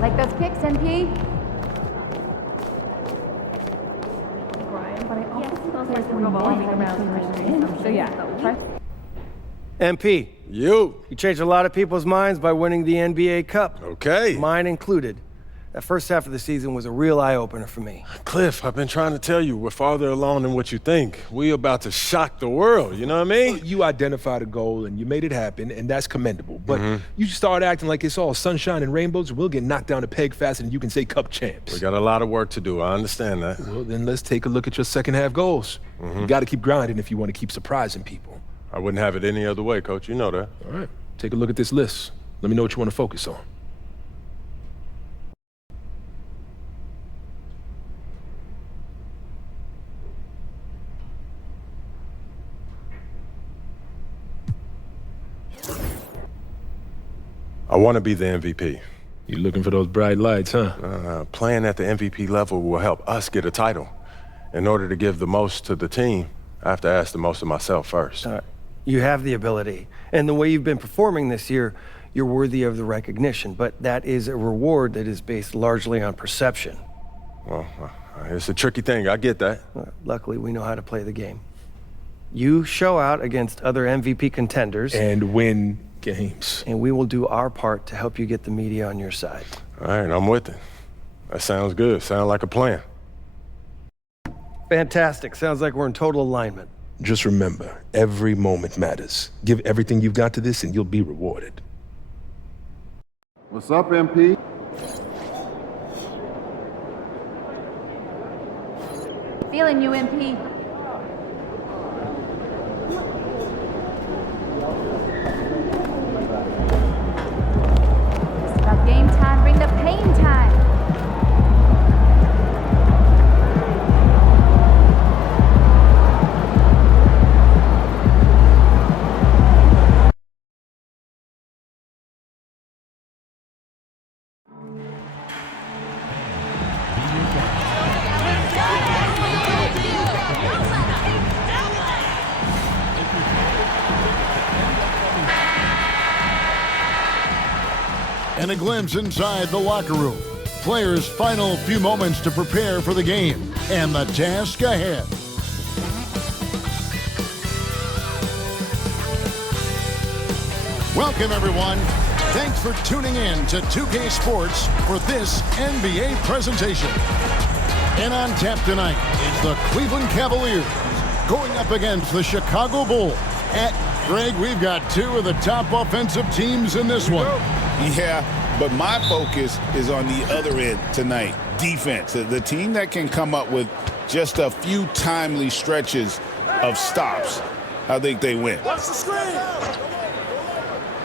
Like those kicks, NP? But I also feel like we're revolving around. So yeah. MP, You changed a lot of people's minds by winning the NBA Cup. okay? Mine included. That first half of the season was a real eye-opener for me. Cliff, I've been trying to tell you, we're farther along than what you think. We about to shock the world, you know what I mean? You identified a goal and you made it happen, and that's commendable. But you start acting like it's all sunshine and rainbows, and we'll get knocked down a peg faster than you can say cup champs. We got a lot of work to do, I understand that. Well, then let's take a look at your second half goals. You got to keep grinding if you want to keep surprising people. I wouldn't have it any other way, Coach, you know that. All right, take a look at this list. Let me know what you want to focus on. I want to be the MVP. You looking for those bright lights, huh? Playing at the MVP level will help us get a title. In order to give the most to the team, I have to ask the most of myself first. You have the ability. And the way you've been performing this year, you're worthy of the recognition. But that is a reward that is based largely on perception. Well, it's a tricky thing, I get that. Luckily, we know how to play the game. You show out against other MVP contenders. And win games. And we will do our part to help you get the media on your side. All right, I'm with it. That sounds good. Sounds like a plan. Fantastic. Sounds like we're in total alignment. Just remember, every moment matters. Give everything you've got to this and you'll be rewarded. What's up, MP? Feeling you, MP. It's about game time. Bring the pain time. And a glimpse inside the locker room. Players' final few moments to prepare for the game and the task ahead. Welcome, everyone. Thanks for tuning in to 2K Sports for this NBA presentation. And on tap tonight is the Cleveland Cavaliers going up against the Chicago Bulls. Greg, we've got two of the top offensive teams in this one. Yeah, but my focus is on the other end tonight, defense. The team that can come up with just a few timely stretches of stops, I think they win. Watch the screen.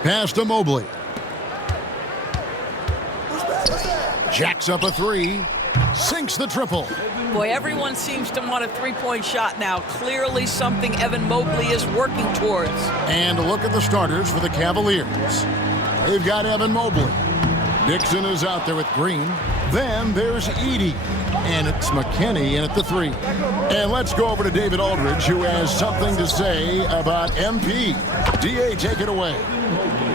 Pass to Mobley. Jacks up a three, sinks the triple. Boy, everyone seems to want a three-point shot now. Clearly something Evan Mobley is working towards. And a look at the starters for the Cavaliers. They've got Evan Mobley. Dixon is out there with Green. Then there's Edey. And it's McKinney in at the three. And let's go over to David Aldridge, who has something to say about MP. DA, take it away.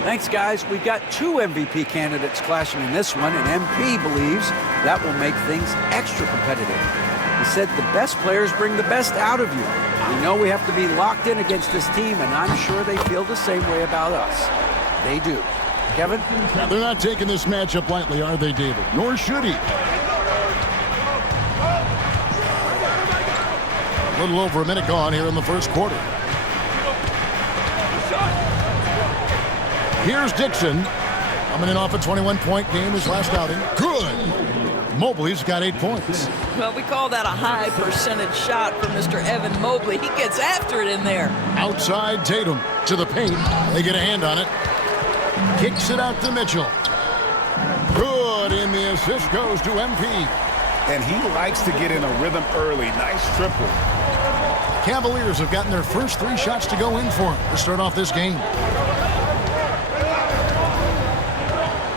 Thanks, guys. We've got two MVP candidates clashing in this one, and MP believes that will make things extra competitive. He said the best players bring the best out of you. We know we have to be locked in against this team, and I'm sure they feel the same way about us. They do. Kevin? Now, they're not taking this matchup lightly, are they, David? Nor should he. A little over a minute gone here in the first quarter. Here's Dixon. Coming in off a 21-point game his last outing. Good. Mobley's got 8 points. Well, we call that a high percentage shot from Mr. Evan Mobley. He gets after it in there. Outside Tatum to the paint. They get a hand on it. Kicks it out to Mitchell. Good, and the assist goes to MP. And he likes to get in a rhythm early. Nice triple. Cavaliers have gotten their first 3 shots to go in for him to start off this game.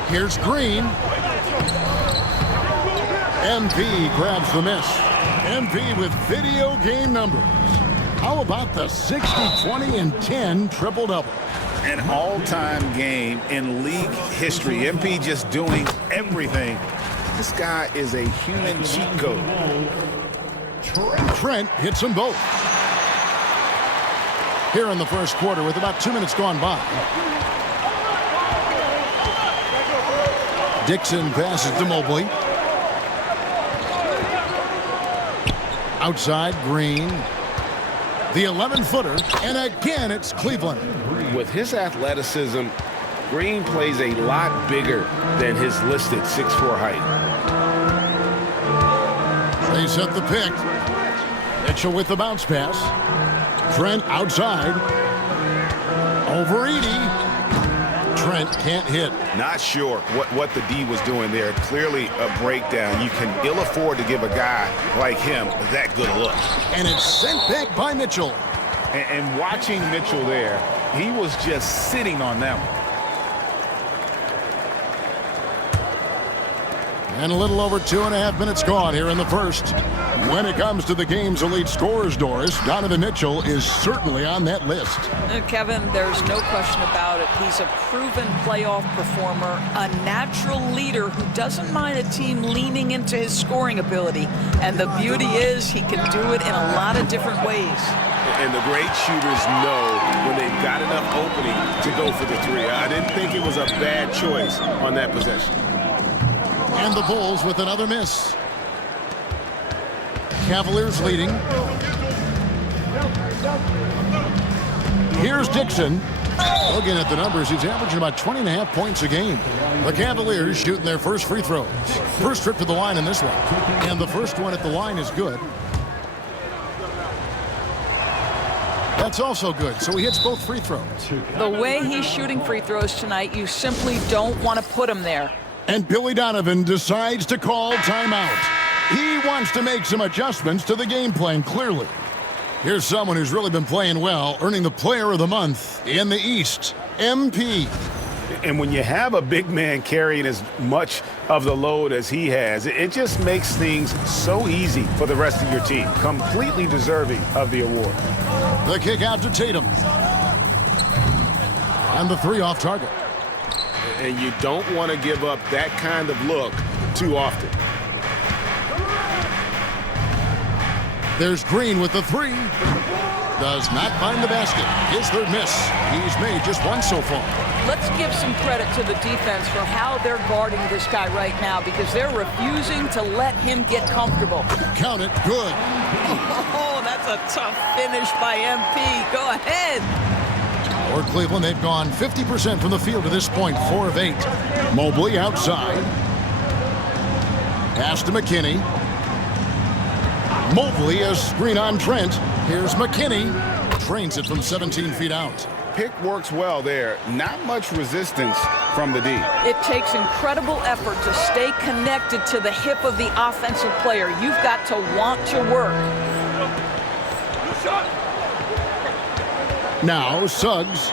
Here's Green. MP grabs the miss. MP with video game numbers. How about the 60, 20, and 10 triple-double? An all-time game in league history. MP just doing everything. This guy is a human cheat code. Trent hits them both. Here in the first quarter with about 2 minutes gone by. Dixon passes to Mobley. Outside, Green. The 11-footer, and again it's Cleveland. With his athleticism, Green plays a lot bigger than his listed 6'4" height. They set the pick. Mitchell with the bounce pass. Trent outside. Over Edey. Trent can't hit. Not sure what the D was doing there. Clearly a breakdown. You can ill afford to give a guy like him that good a look. And it's sent back by Mitchell. And watching Mitchell there, he was just sitting on that one. And a little over 2.5 minutes gone here in the first. When it comes to the game's elite scorers, Doris, Donovan Mitchell is certainly on that list. Kevin, there's no question about it. He's a proven playoff performer, a natural leader who doesn't mind a team leaning into his scoring ability. And the beauty is he can do it in a lot of different ways. And the great shooters know when they've got enough opening to go for the three. I didn't think it was a bad choice on that possession. And the Bulls with another miss. Cavaliers leading. Here's Dixon. Looking at the numbers, he's averaging about 20.5 points a game. The Cavaliers shooting their first free throws. First trip to the line in this one. And the first one at the line is good. That's also good, so he hits both free throws. The way he's shooting free throws tonight, you simply don't want to put him there. And Billy Donovan decides to call timeout. He wants to make some adjustments to the game plan, clearly. Here's someone who's really been playing well, earning the Player of the Month in the East, MP. And when you have a big man carrying as much of the load as he has, it just makes things so easy for the rest of your team. Completely deserving of the award. The kick out to Tatum. And the three off target. And you don't want to give up that kind of look too often. There's Green with the three. Does not find the basket. His third miss. He's made just one so far. Let's give some credit to the defense for how they're guarding this guy right now because they're refusing to let him get comfortable. Count it. Good. Oh, that's a tough finish by MP. Go ahead. For Cleveland, they've gone 50% from the field to this point, 4 of 8. Mobley outside. Pass to McKinney. Mobley a screen on Trent. Here's McKinney. Trains it from 17 feet out. Pick works well there. Not much resistance from the D. It takes incredible effort to stay connected to the hip of the offensive player. You've got to want to work. Now Suggs.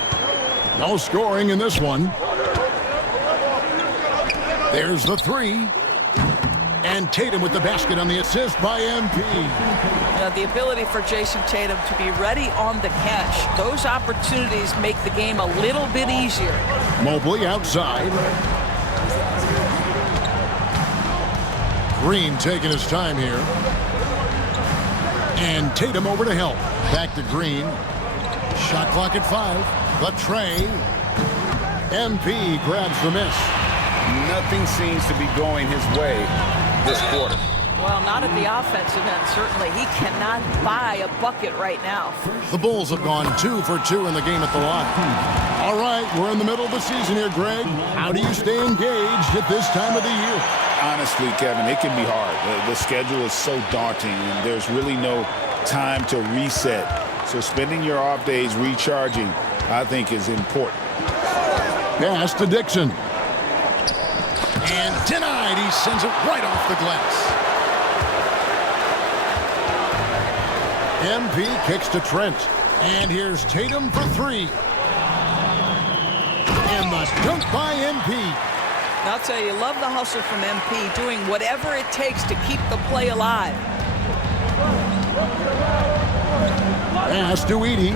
No scoring in this one. There's the three. And Tatum with the basket on the assist by MP. The ability for Jayson Tatum to be ready on the catch. Those opportunities make the game a little bit easier. Mobley outside. Green taking his time here. And Tatum over to help. Back to Green. Shot clock at 5. The tray. MP grabs the miss. Nothing seems to be going his way this quarter. Well, not at the offensive end, certainly. He cannot buy a bucket right now. The Bulls have gone 2 for 2 in the game at the line. All right, we're in the middle of the season here, Greg. How do you stay engaged at this time of the year? Honestly, Kevin, it can be hard. The schedule is so daunting, and there's really no time to reset. So spending your off days recharging, I think, is important. Pass to Dixon. And denied. He sends it right off the glass. MP kicks to Trent. And here's Tatum for 3. And the dunk by MP. I'll tell you, love the hustle from MP, doing whatever it takes to keep the play alive. Pass to Edey.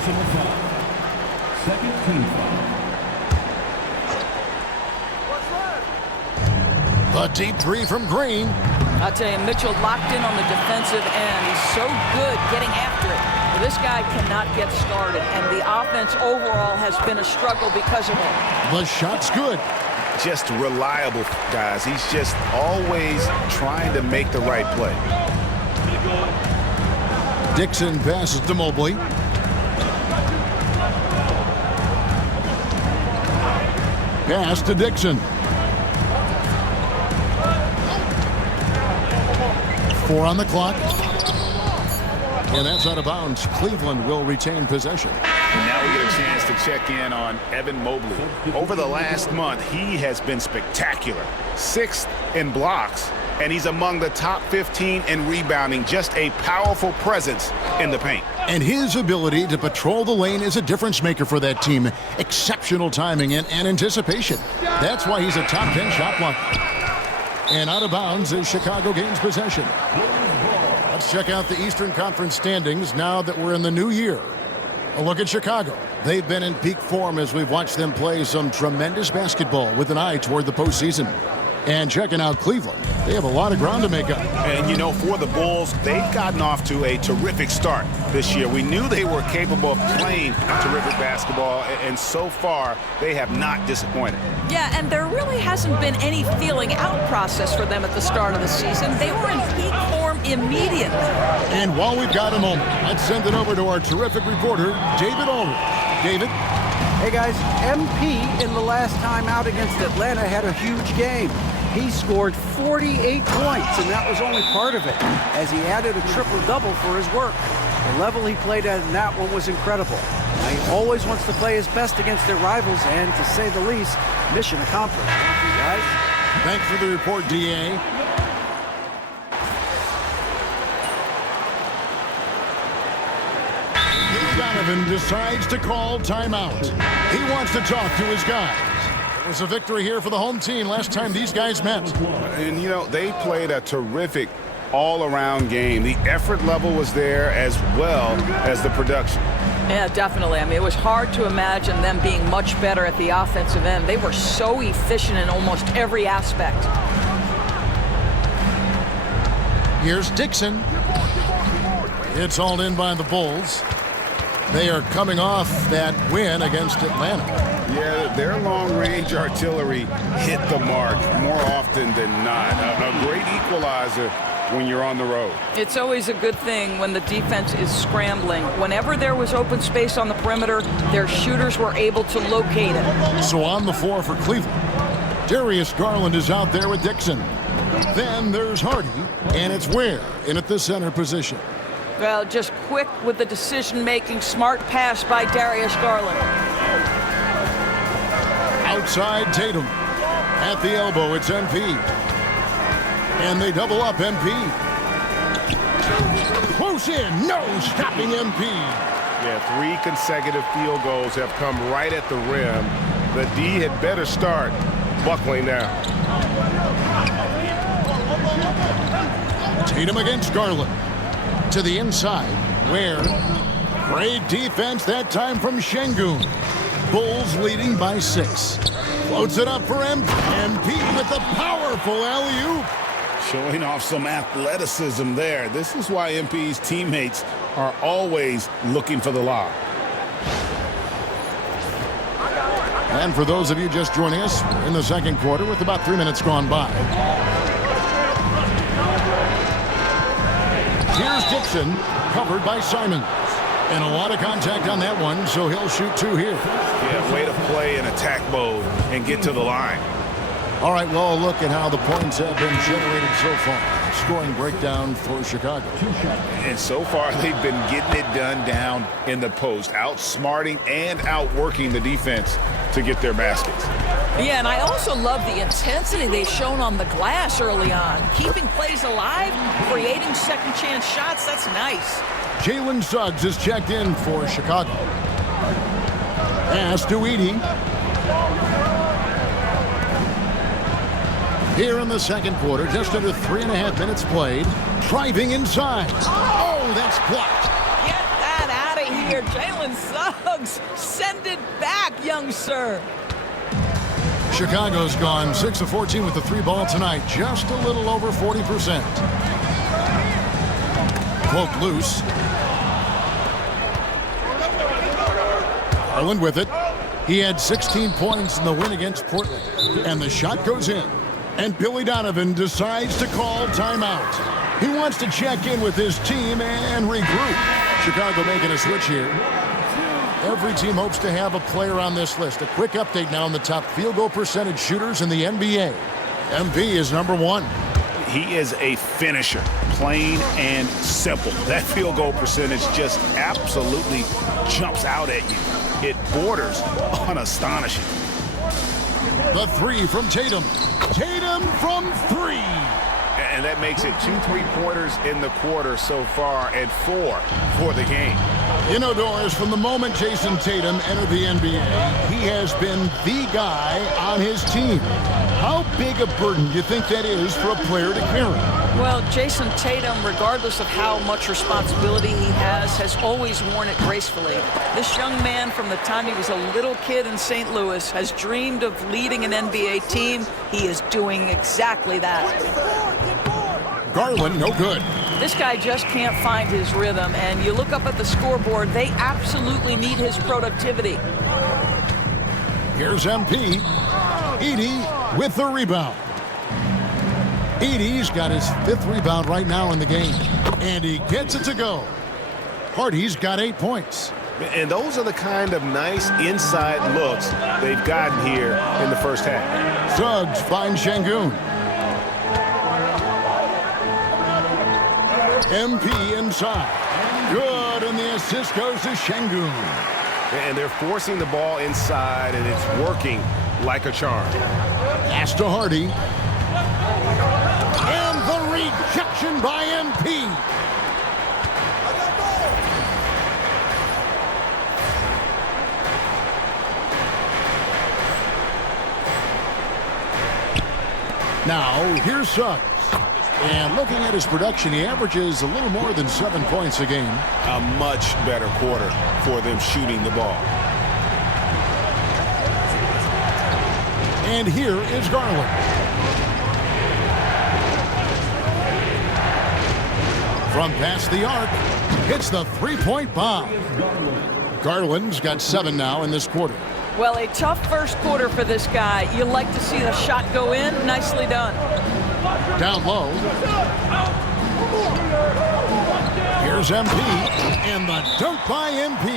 Personal foul. Second team foul. The deep three from Green. I'll tell you, Mitchell locked in on the defensive end. He's so good getting after it. Well, this guy cannot get started, and the offense overall has been a struggle because of him. The shot's good. Just reliable, guys. He's just always trying to make the right play. Dixon passes to Mobley. Pass to Dixon. 4 on the clock. And that's out of bounds. Cleveland will retain possession. And now we get a chance to check in on Evan Mobley. Over the last month, he has been spectacular. 6th in blocks, and he's among the top 15 in rebounding. Just a powerful presence in the paint. And his ability to patrol the lane is a difference maker for that team. Exceptional timing and anticipation. That's why he's a top 10 shot blocker. And out of bounds as Chicago gains possession. Let's check out the Eastern Conference standings now that we're in the new year. A look at Chicago. They've been in peak form as we've watched them play some tremendous basketball with an eye toward the postseason. And checking out Cleveland, they have a lot of ground to make up. And, you know, for the Bulls, they've gotten off to a terrific start this year. We knew they were capable of playing terrific basketball, and so far, they have not disappointed. Yeah, and there really hasn't been any feeling out process for them at the start of the season. They were in peak form immediately. And while we've got a moment, let's send it over to our terrific reporter, David Aldridge. David? Hey guys, MP in the last time out against Atlanta had a huge game. He scored 48 points, and that was only part of it, as he added a triple-double for his work. The level he played at in that one was incredible. Now, he always wants to play his best against their rivals, and to say the least, mission accomplished. Thank you, guys. Thanks for the report, D.A. Donovan decides to call timeout. He wants to talk to his guys. It was a victory here for the home team last time these guys met. And, you know, they played a terrific all-around game. The effort level was there as well as the production. Yeah, definitely. I mean, it was hard to imagine them being much better at the offensive end. They were so efficient in almost every aspect. Here's Dixon. It's hauled in by the Bulls. They are coming off that win against Atlanta. Yeah, their long-range artillery hit the mark more often than not. A great equalizer when you're on the road. It's always a good thing when the defense is scrambling. Whenever there was open space on the perimeter, their shooters were able to locate it. So on the floor for Cleveland, Darius Garland is out there with Dixon. Then there's Hardy, and it's Ware in at the center position. Well, just quick with the decision-making, smart pass by Darius Garland. Outside Tatum. At the elbow, it's MP. And they double up MP. Close in, no stopping MP. Yeah, 3 consecutive field goals have come right at the rim. The D had better start buckling down. Tatum against Garland. To the inside, where great defense that time from Şengün. Bulls leading by 6. Floats it up for MP. MP with the powerful alley-oop. Showing off some athleticism there. This is why MP's teammates are always looking for the lob. And for those of you just joining us, we're in the second quarter with about 3 minutes gone by. Here's Dixon, covered by Simons. And a lot of contact on that one, so he'll shoot 2 here. Yeah, way to play in attack mode and get to the line. All right, well, look at how the points have been generated so far. Scoring breakdown for Chicago. And so far, they've been getting it done down in the post, outsmarting and outworking the defense to get their baskets. Yeah, and I also love the intensity they've shown on the glass early on. Keeping plays alive, creating second-chance shots, that's nice. Jalen Suggs is checked in for Chicago. Pass to Edey. Here in the second quarter, just under 3.5 minutes played. Driving inside. Oh, that's blocked. Get that out of here. here. Jalen Suggs, send it back, young sir. Chicago's gone 6 of 14 with the 3-ball tonight, just a little over 40%. Poked loose. Garland with it. He had 16 points in the win against Portland. And the shot goes in. And Billy Donovan decides to call timeout. He wants to check in with his team and regroup. Chicago making a switch here. Every team hopes to have a player on this list. A quick update now on the top field goal percentage shooters in the NBA. MP is number 1. He is a finisher, plain and simple. That field goal percentage just absolutely jumps out at you. It borders on astonishing. The 3 from Tatum. Tatum from 3. And that makes it 2 3-pointers in the quarter so far and 4 for the game. Indoors, from the moment Jayson Tatum entered the NBA, he has been the guy on his team. How big a burden do you think that is for a player to carry? Well, Jayson Tatum, regardless of how much responsibility he has always worn it gracefully. This young man, from the time he was a little kid in St. Louis, has dreamed of leading an NBA team. He is doing exactly that. Garland, no good. This guy just can't find his rhythm, and you look up at the scoreboard, they absolutely need his productivity. Here's MP. Edey with the rebound. Edey's got his 5th rebound right now in the game, and he gets it to go. Hardy's got 8 points. And those are the kind of nice inside looks they've gotten here in the first half. Suggs finds Şengün. MP inside. Good, and the assist goes to Şengün. And they're forcing the ball inside, and it's working like a charm. Pass to Hardy. And the rejection by MP. Now, here's Suggs. And looking at his production, he averages a little more than 7 points a game. A much better quarter for them shooting the ball. And here is Garland. From past the arc, hits the 3-point bomb. Garland's got 7 now in this quarter. Well, a tough first quarter for this guy. You like to see the shot go in. Nicely done. Down low. Here's MP, and the dunk by MP.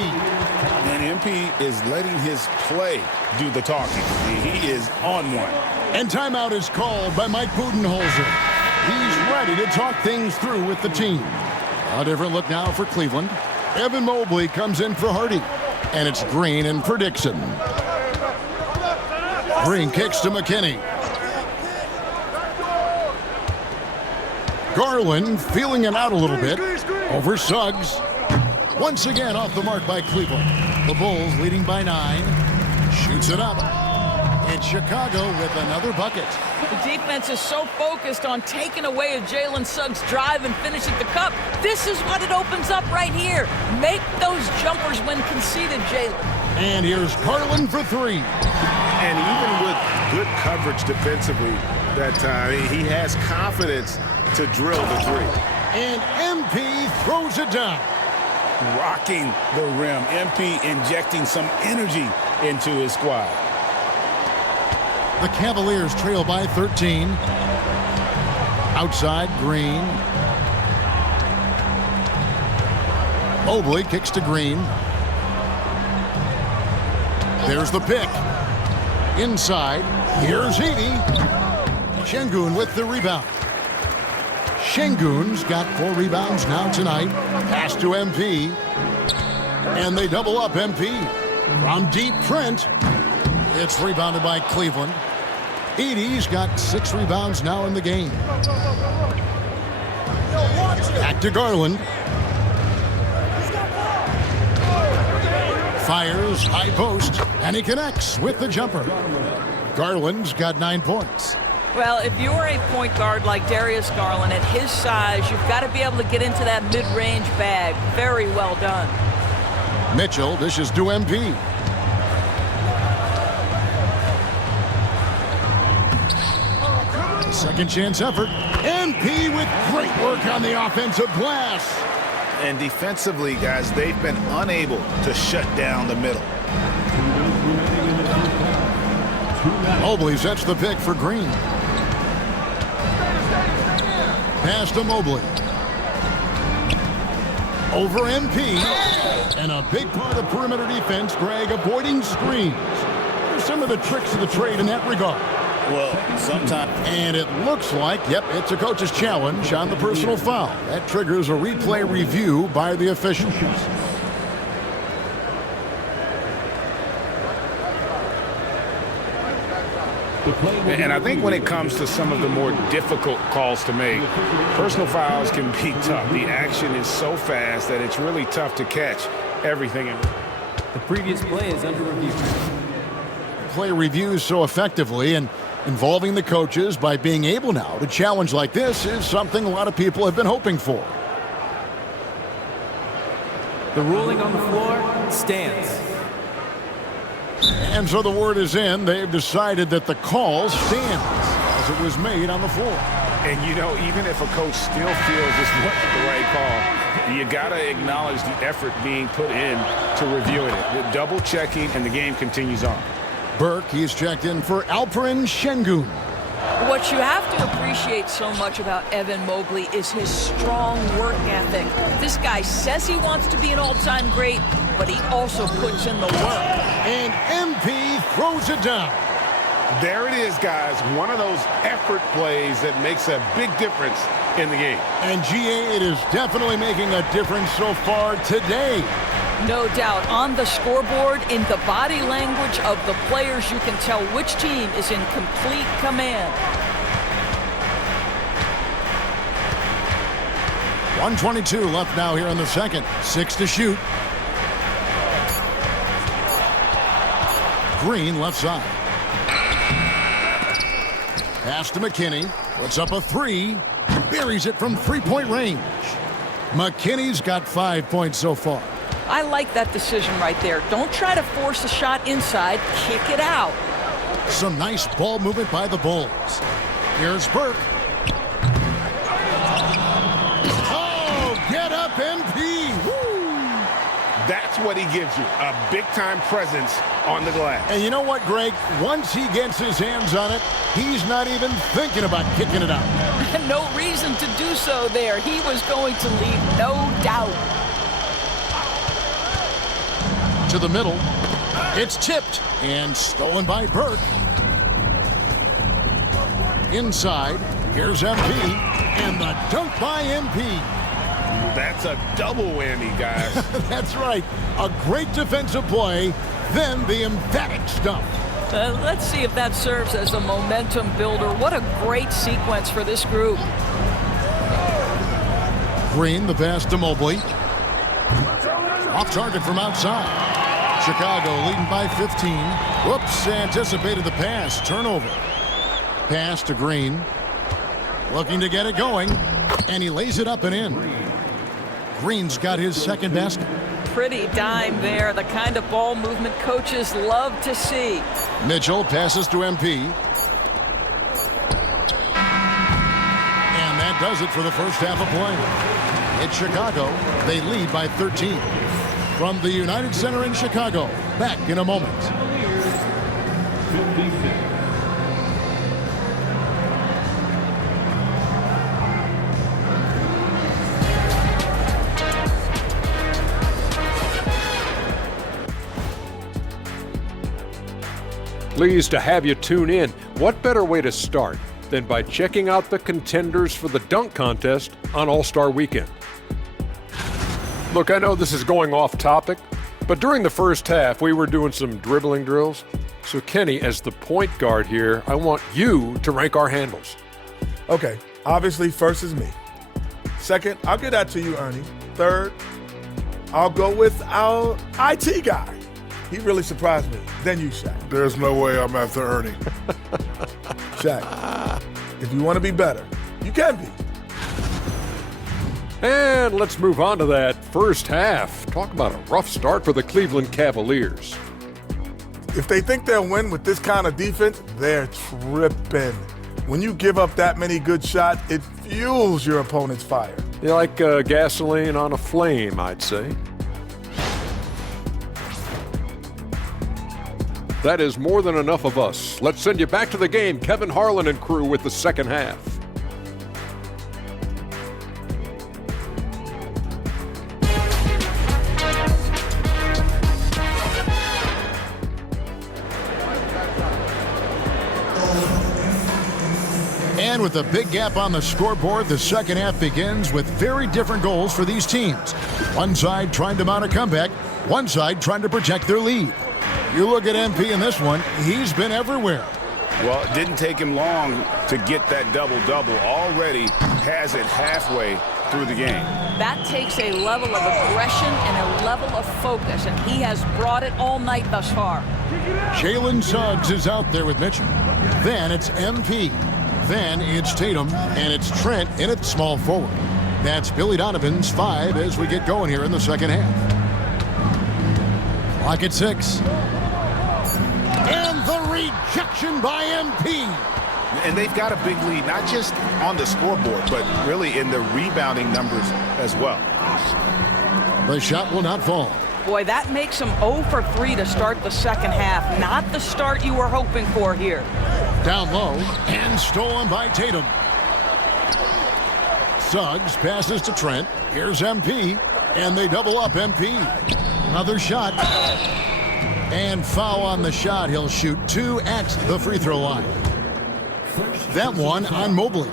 And MP is letting his play do the talking. He is on one. And timeout is called by Mike Budenholzer. He's ready to talk things through with the team. A different look now for Cleveland. Evan Mobley comes in for Hardy. And it's Green in for Dixon. Green kicks to McKinney. Garland feeling it out a little bit. Over Suggs. Once again off the mark by Cleveland. The Bulls leading by 9. Shoots it up. It's Chicago with another bucket. The defense is so focused on taking away a Jalen Suggs drive and finish at the cup. This is what it opens up right here. Make those jumpers when conceded, Jalen. And here's Garland for 3. And even with good coverage defensively that time, he has confidence to drill the 3. And MP throws it down. Rocking the rim. MP injecting some energy into his squad. The Cavaliers trail by 13. Outside, Green. Mobley kicks to Green. There's the pick. Inside, here's Edey. Şengün with the rebound. Şengün's got 4 rebounds now tonight. Pass to MP. And they double up MP. From deep, Trent. It's rebounded by Cleveland. Edey's got 6 rebounds now in the game. Back to Garland. Fires, high post, and he connects with the jumper. Garland's got 9 points. Well, if you're a point guard like Darius Garland, at his size, you've got to be able to get into that mid-range bag. Very well done. Mitchell dishes to MP. Second chance effort. MP with great work on the offensive glass. And defensively, guys, they've been unable to shut down the middle. Mobley sets the pick for Green. Pass to Mobley. Over MP. And a big part of perimeter defense, Greg, avoiding screens. There's some of the tricks of the trade in that regard. Well, sometimes. And it looks like, yep, it's a coach's challenge on the personal foul. That triggers a replay review by the officials. And I think when it comes to some of the more difficult calls to make, personal fouls can be tough. The action is so fast that it's really tough to catch everything. The previous play is under review. Play reviews so effectively, and involving the coaches by being able now to challenge like this is something a lot of people have been hoping for. The ruling on the floor stands. And so the word is in. They've decided that the call stands as it was made on the floor. And, you know, even if a coach still feels this wasn't the right call, you got to acknowledge the effort being put in to reviewing it. The double checking, and the game continues on. Burke, he's checked in for Alperen Şengün. What you have to appreciate so much about Evan Mobley is his strong work ethic. This guy says he wants to be an all-time great, but he also puts in the work. And MP throws it down. There it is, guys. One of those effort plays that makes a big difference in the game. And GA, it is definitely making a difference so far today. No doubt. On the scoreboard, in the body language of the players, you can tell which team is in complete command. 1:22 left now here in the second. 6 to shoot. Green left side. Pass to McKinney. Puts up a three. Buries it from three-point range. McKinney's got 5 points so far. I like that decision right there. Don't try to force a shot inside. Kick it out. Some nice ball movement by the Bulls. Here's Burke. Oh, get up, MP. Woo. That's what he gives you, a big-time presence on the glass. And you know what, Greg? Once he gets his hands on it, he's not even thinking about kicking it out. No reason to do so there. He was going to leave, no doubt. To the middle. It's tipped and stolen by Burke. Inside. Here's MP. And the dunk by MP. That's a double whammy, guys. That's right. A great defensive play, then the emphatic stuff. Let's see if that serves as a momentum builder. What a great sequence for this group. Green, the pass to Mobley. Off target from outside. Chicago leading by 15. Whoops, anticipated the pass. Turnover. Pass to Green. Looking to get it going. And he lays it up and in. Green's got his second basket. Pretty dime there. The kind of ball movement coaches love to see. Mitchell passes to MP. And that does it for the first half of play. It's Chicago. They lead by 13. From the United Center in Chicago. Back in a moment. 56. Pleased to have you tune in. What better way to start than by checking out the contenders for the dunk contest on All-Star Weekend? Look, I know this is going off topic, but during the first half, we were doing some dribbling drills. So Kenny, as the point guard here, I want you to rank our handles. Okay, obviously first is me. Second, I'll get that to you, Ernie. Third, I'll go with our IT guy. He really surprised me. Then you, Shaq. There's no way I'm after Ernie. Shaq, if you want to be better, you can be. And let's move on to that first half. Talk about a rough start for the Cleveland Cavaliers. If they think they'll win with this kind of defense, they're tripping. When you give up that many good shots, it fuels your opponent's fire. They're like gasoline on a flame, I'd say. That is more than enough of us. Let's send you back to the game. Kevin Harlan and crew with the second half. And with a big gap on the scoreboard, the second half begins with very different goals for these teams. One side trying to mount a comeback, one side trying to protect their lead. You look at MP in this one, he's been everywhere. Well, it didn't take him long to get that double-double. Already has it halfway through the game. That takes a level of aggression and a level of focus, and he has brought it all night thus far. Jalen Suggs is out there with Mitchell. Then it's MP. Then it's Tatum, and it's Trent in at small forward. That's Billy Donovan's 5 as we get going here in the second half. Clock at 6. And the rejection by MP. And they've got a big lead, not just on the scoreboard, but really in the rebounding numbers as well. The shot will not fall. Boy, that makes him 0 for 3 to start the second half. Not the start you were hoping for here. Down low and stolen by Tatum. Suggs passes to Trent. Here's MP, and they double up MP. Another shot. And foul on the shot. He'll shoot 2 at the free throw line. That one on Mobley.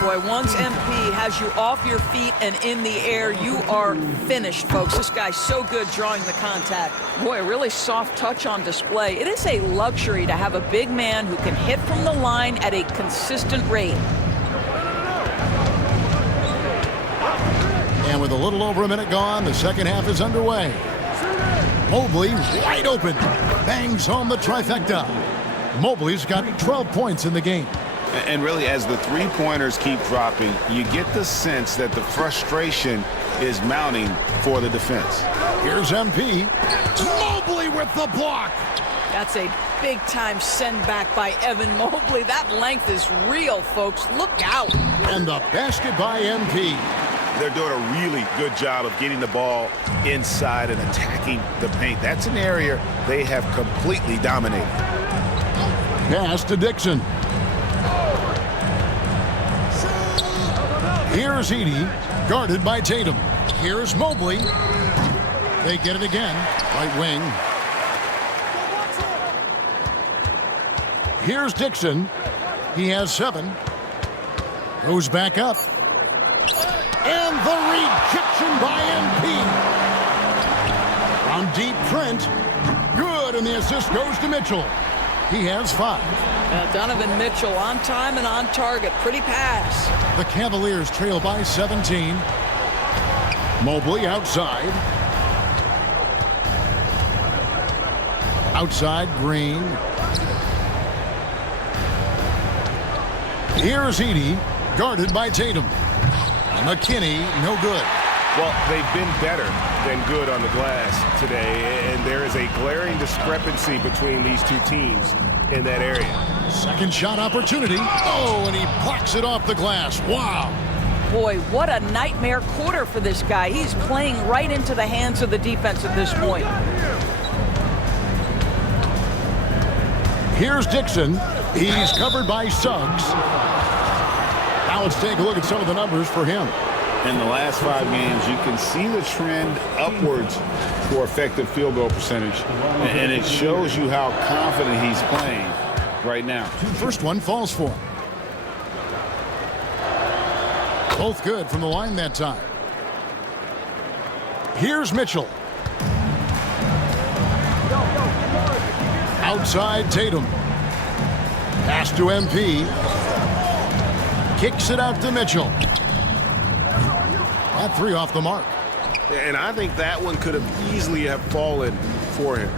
Boy, once MP has you off your feet and in the air, you are finished, folks. This guy's so good drawing the contact. Boy, really soft touch on display. It is a luxury to have a big man who can hit from the line at a consistent rate. And with a little over a minute gone, the second half is underway. Mobley wide open. Bangs home the trifecta. Mobley's got 12 points in the game. And really, as the three-pointers keep dropping, you get the sense that the frustration is mounting for the defense. Here's MP. Mobley with the block. That's a big-time send-back by Evan Mobley. That length is real, folks. Look out. And the basket by MP. They're doing a really good job of getting the ball inside and attacking the paint. That's an area they have completely dominated. Pass to Dixon. Here's Edey, guarded by Tatum. Here's Mobley. They get it again. Right wing. Here's Dixon. He has 7. Goes back up. And the rejection by MP. From deep, Trent. Good, and the assist goes to Mitchell. He has 5. Donovan Mitchell on time and on target. Pretty pass. The Cavaliers trail by 17. Mobley outside. Outside, Green. Here's Edey, guarded by Tatum. McKinney, no good. Well, they've been better than good on the glass today, and there is a glaring discrepancy between these two teams in that area. Second shot opportunity. Oh, and he blocks it off the glass. Wow. Boy, what a nightmare quarter for this guy. He's playing right into the hands of the defense at this point. Here's Dixon. He's covered by Suggs. Now let's take a look at some of the numbers for him. In the last 5 games, you can see the trend upwards for effective field goal percentage, and it shows you how confident he's playing right now. First one falls for him. Both good from the line that time. Here's Mitchell. Outside Tatum. Pass to MP. Kicks it out to Mitchell. That 3 off the mark. And I think that one could have easily have fallen for him.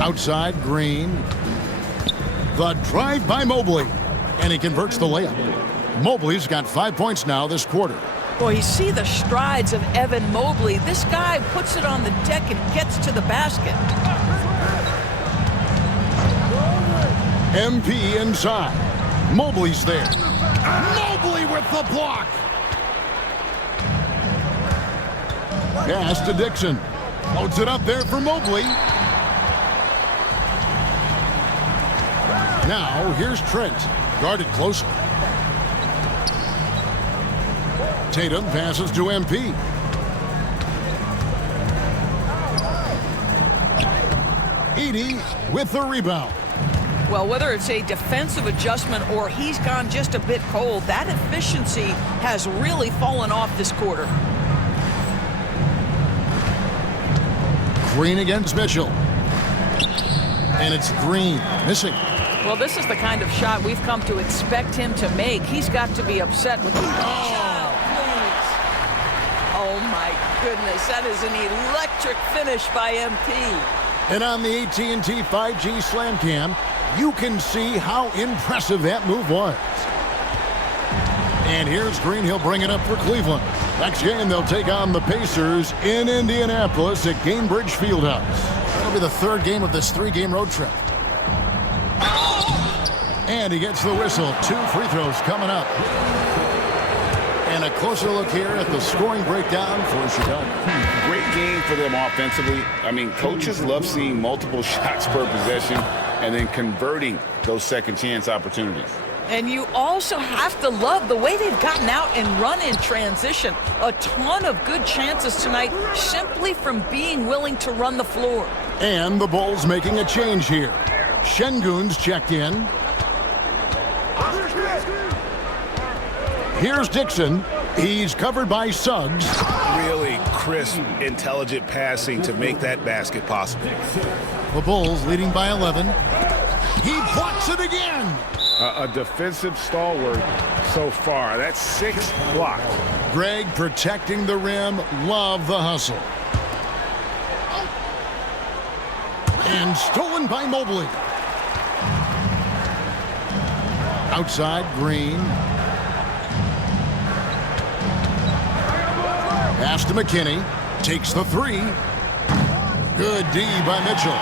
Outside, Green. The drive by Mobley. And he converts the layup. Mobley's got 5 points now this quarter. Well, you see the strides of Evan Mobley. This guy puts it on the deck and gets to the basket. MP inside. Mobley's there. Mobley with the block. Pass to Dixon. Loads it up there for Mobley. Now, here's Trent. Guarded closer. Tatum passes to MP. Edie with the rebound. Well, whether it's a defensive adjustment or he's gone just a bit cold, that efficiency has really fallen off this quarter. Green against Mitchell. And it's Green missing. Well, this is the kind of shot we've come to expect him to make. He's got to be upset with the... Oh, my goodness. That is an electric finish by MP. And on the AT&T 5G Slam Cam, you can see how impressive that move was. And here's Green. He'll bring it up for Cleveland. Next game, they'll take on the Pacers in Indianapolis at Gainbridge Fieldhouse. That'll be the third game of this 3-game road trip. And he gets the whistle. 2 free throws coming up. And a closer look here at the scoring breakdown for Chicago. Great game for them offensively. I mean, coaches love seeing multiple shots per possession and then converting those second chance opportunities. And you also have to love the way they've gotten out and run in transition. A ton of good chances tonight simply from being willing to run the floor. And the Bulls making a change here. Şengün's checked in. Here's Dixon. He's covered by Suggs. Really crisp, intelligent passing to make that basket possible. The Bulls leading by 11. He blocks it again. A defensive stalwart so far. That's 6 blocks. Greg protecting the rim. Love the hustle. And stolen by Mobley. Outside, Green. Pass to McKinney. Takes the 3. Good D by Mitchell.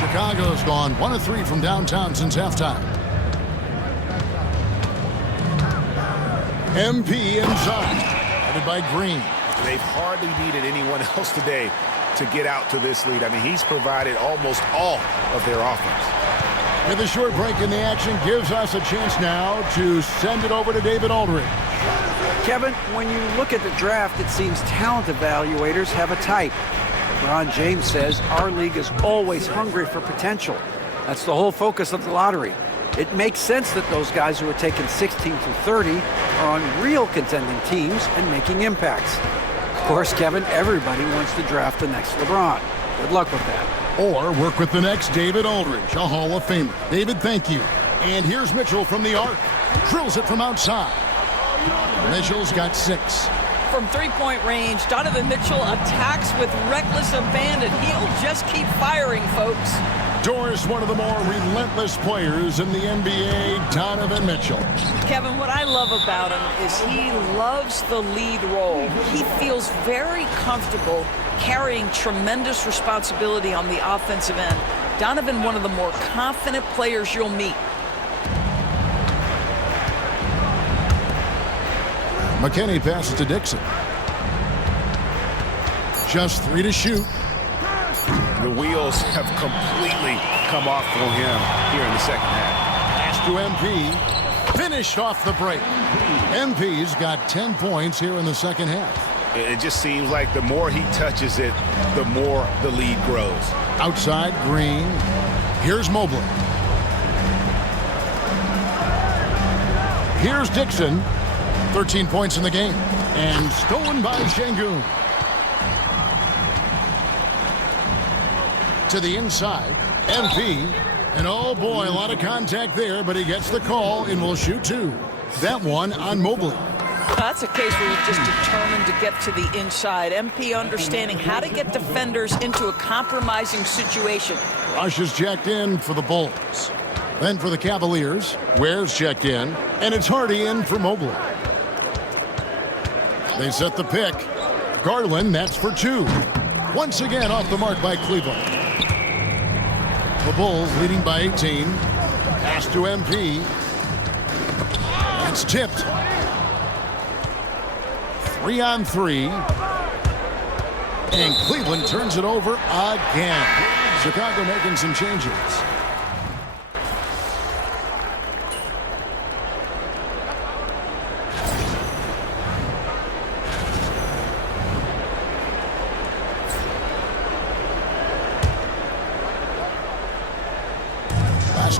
Chicago's gone 1 of 3 from downtown since halftime. MP inside. Headed by Green. They've hardly needed anyone else today to get out to this lead. I mean, he's provided almost all of their offense. With a short break in the action gives us a chance now to send it over to David Aldridge. Kevin, when you look at the draft, it seems talent evaluators have a type. LeBron James says our league is always hungry for potential. That's the whole focus of the lottery. It makes sense that those guys who are taken 16 through 30 are on real contending teams and making impacts. Of course, Kevin, everybody wants to draft the next LeBron. Good luck with that. Or work with the next David Aldridge, a Hall of Famer. David, thank you. And here's Mitchell from the arc. Drills it from outside. Mitchell's got 6. From 3-point range, Donovan Mitchell attacks with reckless abandon. He'll just keep firing, folks. Doris, one of the more relentless players in the NBA, Donovan Mitchell. Kevin, what I love about him is he loves the lead role. He feels very comfortable carrying tremendous responsibility on the offensive end. Donovan, one of the more confident players you'll meet. McKinney passes to Dixon. Just 3 to shoot. The wheels have completely come off for him here in the second half. Pass to MP. Finished off the break. MP's got 10 points here in the second half. It just seems like the more he touches it, the more the lead grows. Outside, Green. Here's Mobley. Here's Dixon. 13 points in the game. And stolen by Şengün. To the inside. MP. And oh boy, a lot of contact there, but he gets the call and will shoot 2. That one on Mobley. That's a case where he's just determined to get to the inside. MP understanding how to get defenders into a compromising situation. Rush is checked in for the Bulls. Then for the Cavaliers, Ware's checked in, and it's Hardy in for Mobley. They set the pick. Garland, that's for 2. Once again off the mark by Cleveland. The Bulls leading by 18. Pass to MP. It's tipped. 3-on-3. And Cleveland turns it over again. Chicago making some changes.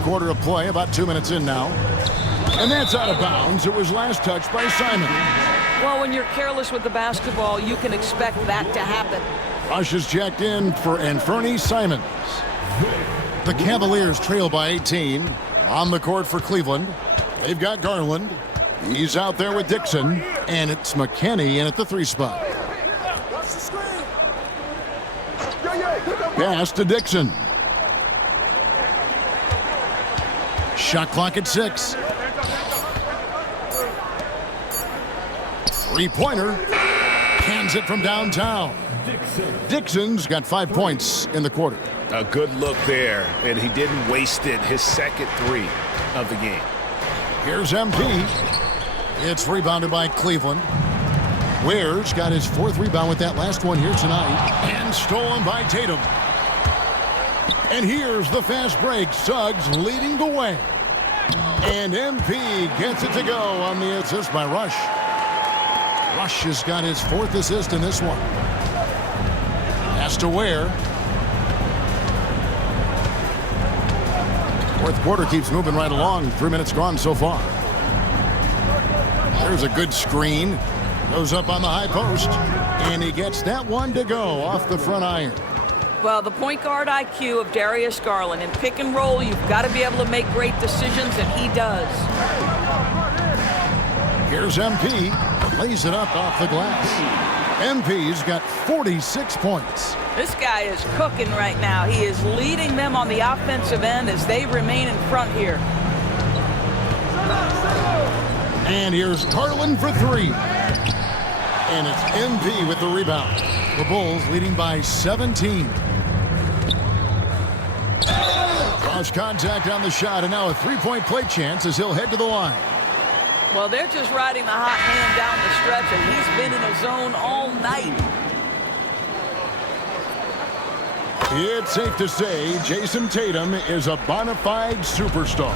Quarter of play, about 2 minutes in now. And that's out of bounds. It was last touched by Simon. Well, when you're careless with the basketball, you can expect that to happen. Rush is checked in for Anfernee Simons. The Cavaliers trail by 18. On the court for Cleveland. They've got Garland. He's out there with Dixon. And it's McKinney in at the 3 spot. Pass to Dixon. Shot clock at 6. Three-pointer. Cans it from downtown. Dixon's got 5 points in the quarter. A good look there, and he didn't waste it. His second 3 of the game. Here's MP. It's rebounded by Cleveland. Ware's got his 4th rebound with that last one here tonight. And stolen by Tatum. And here's the fast break. Suggs leading the way. And MP gets it to go on the assist by Rush. Rush has got his 4th assist in this one. Pass to Ware. 4th quarter keeps moving right along. 3 minutes gone so far. There's a good screen. Goes up on the high post. And he gets that one to go off the front iron. Well, the point guard IQ of Darius Garland. In pick and roll, you've got to be able to make great decisions, and he does. Here's MP. Lays it up off the glass. MP's got 46 points. This guy is cooking right now. He is leading them on the offensive end as they remain in front here. And here's Garland for 3. And it's MP with the rebound. The Bulls leading by 17. Cross contact on the shot, and now a 3-point play chance as he'll head to the line. Well, they're just riding the hot hand down the stretch, and he's been in a zone all night. It's safe to say Jayson Tatum is a bona fide superstar.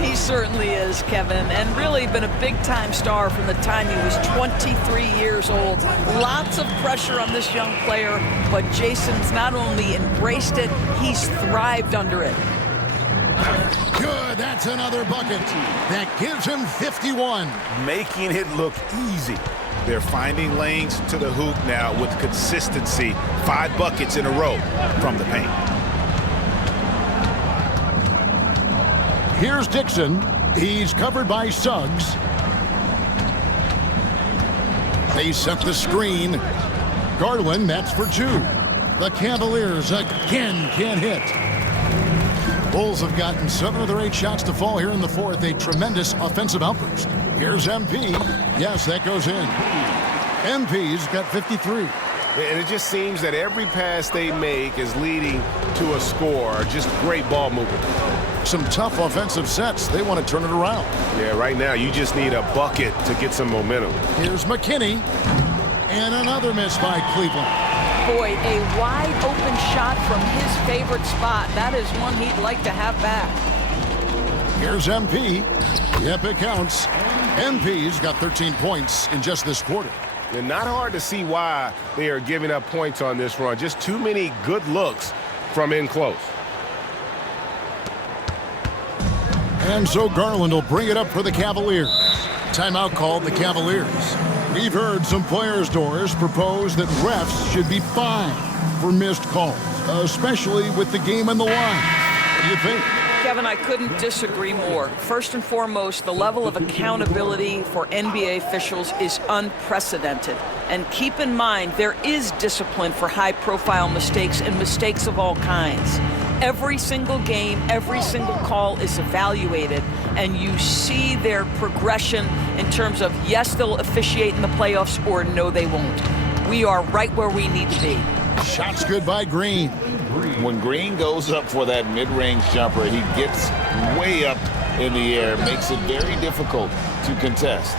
He certainly is, Kevin, and really been a big-time star from the time he was 23 years old. Lots of pressure on this young player, but Jayson's not only embraced it, he's thrived under it. Good, that's another bucket. That gives him 51. Making it look easy. They're finding lanes to the hoop now with consistency. 5 buckets in a row from the paint. Here's Dixon. He's covered by Suggs. They set the screen. Garland, that's for 2. The Cavaliers again can't hit. Bulls have gotten 7 of their 8 shots to fall here in the 4th. A tremendous offensive outburst. Here's MP. Yes, that goes in. MP's got 53. And it just seems that every pass they make is leading to a score. Just great ball movement. Some tough offensive sets. They want to turn it around. Yeah, right now you just need a bucket to get some momentum. Here's McKinney. And another miss by Cleveland. Boy, a wide open shot from his favorite spot. That is one he'd like to have back. Here's MP. Yep, it counts. MP's got 13 points in just this quarter. And not hard to see why they are giving up points on this run. Just too many good looks from in close. And so Garland will bring it up for the Cavaliers. Timeout called the Cavaliers. We've heard some players' doors propose that refs should be fined for missed calls, especially with the game on the line. What do you think? Kevin, I couldn't disagree more. First and foremost, the level of accountability for NBA officials is unprecedented. And keep in mind, there is discipline for high-profile mistakes and mistakes of all kinds. Every single game, every single call is evaluated, and you see their progression in terms of, yes, they'll officiate in the playoffs, or no, they won't. We are right where we need to be. Shots good by Green. When Green goes up for that mid-range jumper, he gets way up in the air, makes it very difficult to contest.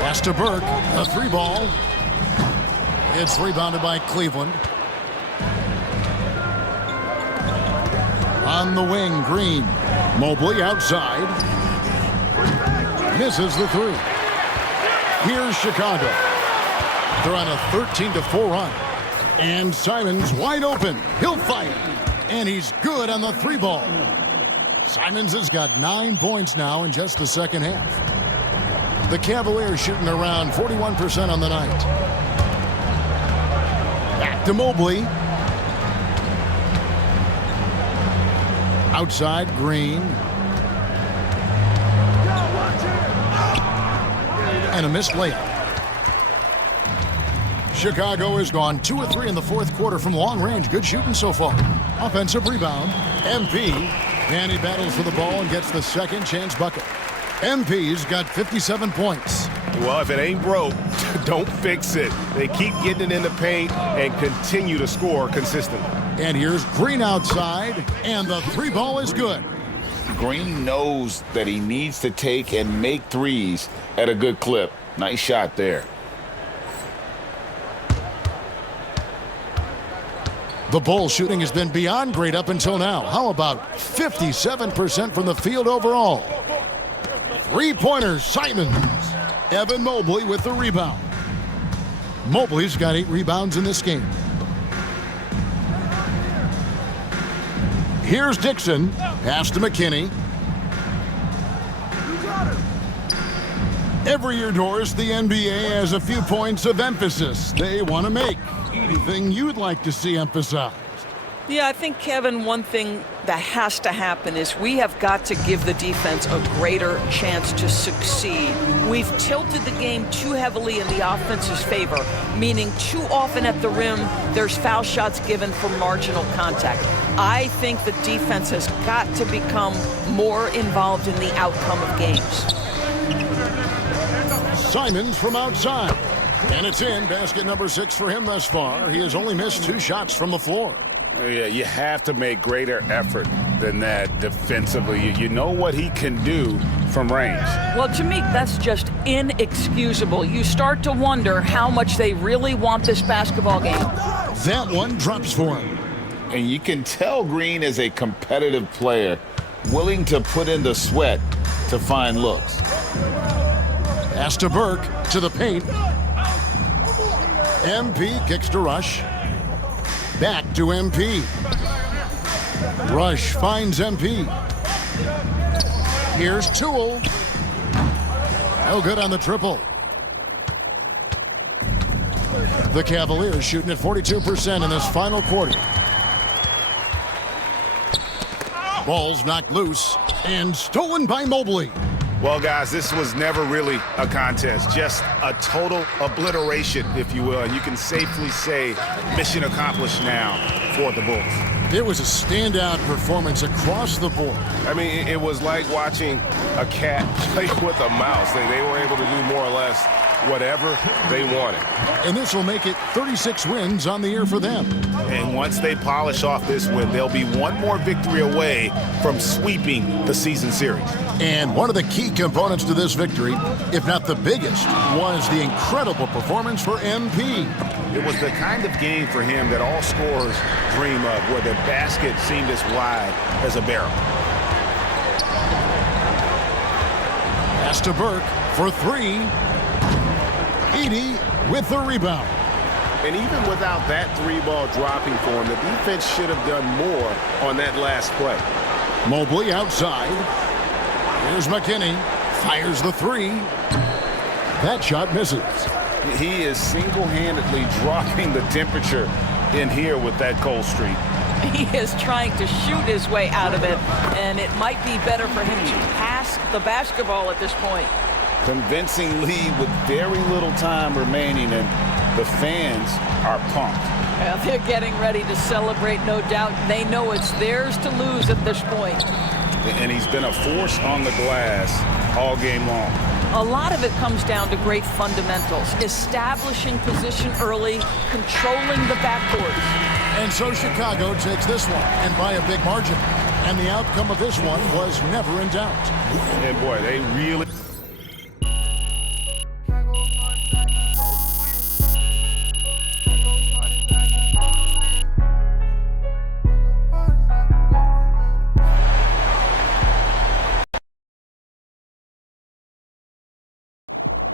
Pass to Burke, a 3-ball. It's rebounded by Cleveland. On the wing, Green. Mobley outside. Misses the 3. Here's Chicago. They're on a 13-4 run. And Simons wide open. He'll fire. And he's good on the 3-ball. Simons has got 9 points now in just the second half. The Cavaliers shooting around 41% on the night. Back to Mobley. Outside, Green. And a missed layup. Chicago has gone 2 of 3 in the fourth quarter from long range. Good shooting so far. Offensive rebound. MP. And he battles for the ball and gets the second chance bucket. MP's got 57 points. Well, if it ain't broke, don't fix it. They keep getting it in the paint and continue to score consistently. And here's Green outside, and the 3-ball is good. Green knows that he needs to take and make threes at a good clip. Nice shot there. The Bulls shooting has been beyond great up until now. How about 57% from the field overall? 3-pointers, Simons. Evan Mobley with the rebound. Mobley's got 8 rebounds in this game. Here's Dixon. Pass to McKinney. Every year, Doris, the NBA has a few points of emphasis they want to make. Anything you'd like to see emphasized? Yeah, I think, Kevin, one thing that has to happen is we have got to give the defense a greater chance to succeed. We've tilted the game too heavily in the offense's favor, meaning too often at the rim, there's foul shots given for marginal contact. I think the defense has got to become more involved in the outcome of games. Simons from outside. And it's in. Basket number 6 for him thus far. He has only missed 2 shots from the floor. Yeah, you have to make greater effort than that defensively. You know what he can do from range. Well, to me, that's just inexcusable. You start to wonder how much they really want this basketball game. That one drops for him. And you can tell Green is a competitive player, willing to put in the sweat to find looks. Pass to Burke, to the paint. MP kicks to Rush. Back to MP. Rush finds MP. Here's Toole. No good on the triple. The Cavaliers shooting at 42% in this final quarter. Ball's knocked loose and stolen by Mobley. Well, guys, this was never really a contest, just a total obliteration, if you will. And you can safely say mission accomplished now for the Bulls. It was a standout performance across the board. I mean, it was like watching a cat play with a mouse. They were able to do more or less whatever they wanted. And this will make it 36 wins on the year for them. And once they polish off this win, they'll be one more victory away from sweeping the season series. And one of the key components to this victory, if not the biggest, was the incredible performance for MP. It was the kind of game for him that all scorers dream of, where the basket seemed as wide as a barrel. Pass to Burke for 3. Edie with the rebound. And even without that 3-ball dropping for him, the defense should have done more on that last play. Mobley outside. Here's McKinney. Fires the 3. That shot misses. He is single-handedly dropping the temperature in here with that cold streak. He is trying to shoot his way out of it, and it might be better for him to pass the basketball at this point. Convincing lead with very little time remaining, and the fans are pumped. Well, they're getting ready to celebrate, no doubt. They know it's theirs to lose at this point. And he's been a force on the glass all game long. A lot of it comes down to great fundamentals, establishing position early, controlling the backboard. And so Chicago takes this one, and by a big margin. And the outcome of this one was never in doubt. And boy, they really...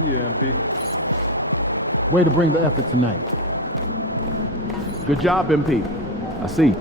Yeah, MP. Way to bring the effort tonight. Good job, MP. I see.